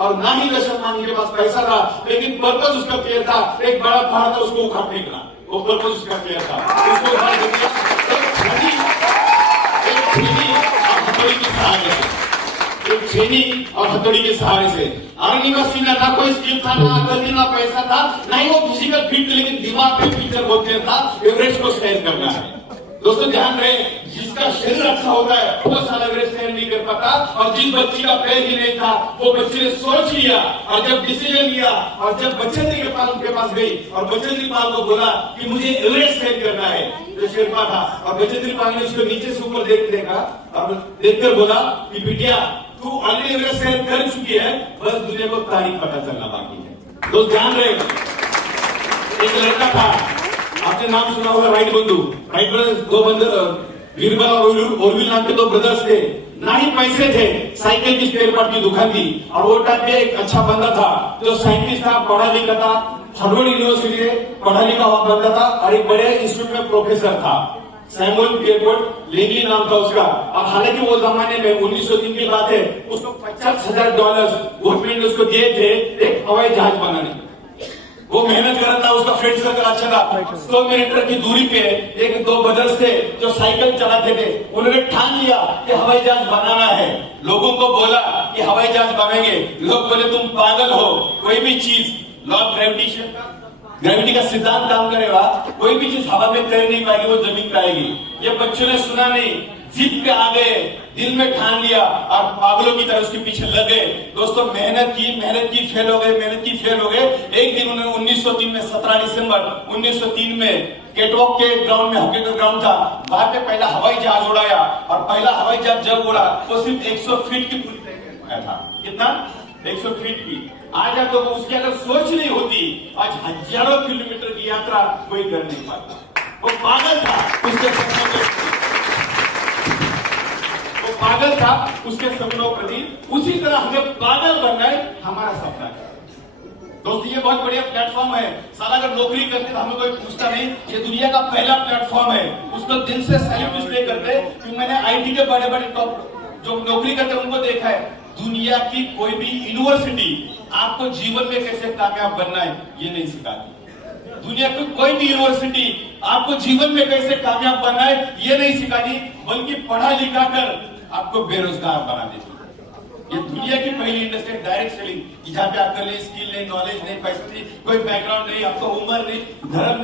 और ना ही रशद खान के पास पैसा था, लेकिन पर्पज उसका क्लियर था। एक बड़ा पहाड़ था, उसको उखाड़ फेंकना, वो पर्पज उसका क्लियर था। उसको उखाड़ फेंकना एक छेनी और हथौड़ी के सहारे से। अरुणिमा सिन्हा ना कोई स्किल था, ना अकल, ना पैसा था, ना ही वो फिजिकल फिट, लेकिन दिमाग में फीचर बहुत क्लियर था, एवरेस्ट को सैर करना है। दोस्तों ध्यान रहे, जिसका शरीर अच्छा होता है वो साला एवरेस्ट सैर नहीं कर पाता, और जिस बच्ची का पैर ही नहीं था वो बच्ची ने सोच लिया और जब डिसीजन लिया, और जब बचेंद्री के पास उनके पास गई और बचेंद्री पाल को बोला कि मुझे एवरेस्ट सैर करना है, जो शेरपा था, और बचेंद्री पाल ने उसको नीचे से ऊपर देखा और देखकर बोला कि बिटिया तू ऑलरेडी एवरेस्ट सैर कर चुकी है, बस दुनिया को तारीख पता चलना बाकी है। दोस्त ध्यान रहे, एक लड़का था, आपने नाम सुना होगा, राइट बंधु, राइट ब्रदर्स, दो बीरबल और उर्विल नाम के दो ब्रदर्स थे। ना ही पैसे थे, साइकिल की स्पेयर पार्ट की दुकान थी, और वो टाइम पे एक अच्छा बंदा था जो साइंटिस्ट था, पढ़ा लिखा था, हार्वर्ड यूनिवर्सिटी में पढ़ा लिखा हुआ बंदा था, और एक बड़े इंस्टीट्यूट में प्रोफेसर था। सैमुअल पियरपोर्ट लेंगली नाम था उसका। और हालांकि वो जमाने में 1903 की बात है, उसको $50,000 गवर्नमेंट ने उसको दिए थे एक हवाई जहाज बनाने। वो मेहनत कर रहा था, उसका फ्रेंड सर्कल अच्छा था। 100 मीटर की दूरी पे एक दो ब्रदर्स थे जो साइकिल चलाते थे, उन्होंने ठान लिया कि हवाई जहाज बनाना है। लोगों को बोला कि हवाई जहाज बनाएंगे, लोग बोले तुम पागल हो, कोई भी चीज लॉ ऑफ ग्रेविटी का सिद्धांत काम करेगा, कोई भी चीज हवा में तैर नहीं पाएगी, वो जमीन पे आएगी। ये बच्चों ने सुना नहीं, जिद पे आ गए, दिल में ठान लिया और पागलों की तरह उसके पीछे लग गए। दोस्तों मेहनत की फेल हो गए। एक दिन उन्होंने 1903 में 17 दिसंबर 1903 में कैटवॉक के ग्राउंड में, हॉकी का ग्राउंड था, वहां पे पहला हवाई जहाज उड़ाया। और पहला हवाई जहाज जब उड़ा वो सिर्फ 100 फीट की दूरी तय कर पाया था। कितना? 100 फीट की। आज आप लोगों को उसकी अगर सोच नहीं होती, आज हजारों किलोमीटर की यात्रा कोई कर नहीं पाता। वो पागल था, उसके सपनों प्रति। उसी तरह हमें पागल बनना है, हमारा सपना है। दोस्तों ये बहुत बढ़िया प्लेटफॉर्म है। साला अगर नौकरी करते तो हमें कोई पूछता नहीं, ये दुनिया का पहला प्लेटफॉर्म है। उसको दिल से सैल्यूट इसलिए करते कि मैंने आईटी के बड़े बड़े टॉप जो नौकरी करते हैं उनको देखा है। दुनिया की कोई भी यूनिवर्सिटी आपको जीवन में कैसे कामयाब बनना है ये नहीं सिखाती। दुनिया की कोई भी यूनिवर्सिटी आपको जीवन में कैसे कामयाब बनना है ये नहीं सिखाती, बल्कि पढ़ा लिखा कर आपको बेरोजगार बना देती। ये दुनिया की पहली इंडस्ट्री डायरेक्ट सेलिंग, जहां पे आपके लिए स्किल नहीं, नॉलेज नहीं, पैसा नहीं, कोई बैकग्राउंड नहीं, आपको उम्र नहीं, धर्म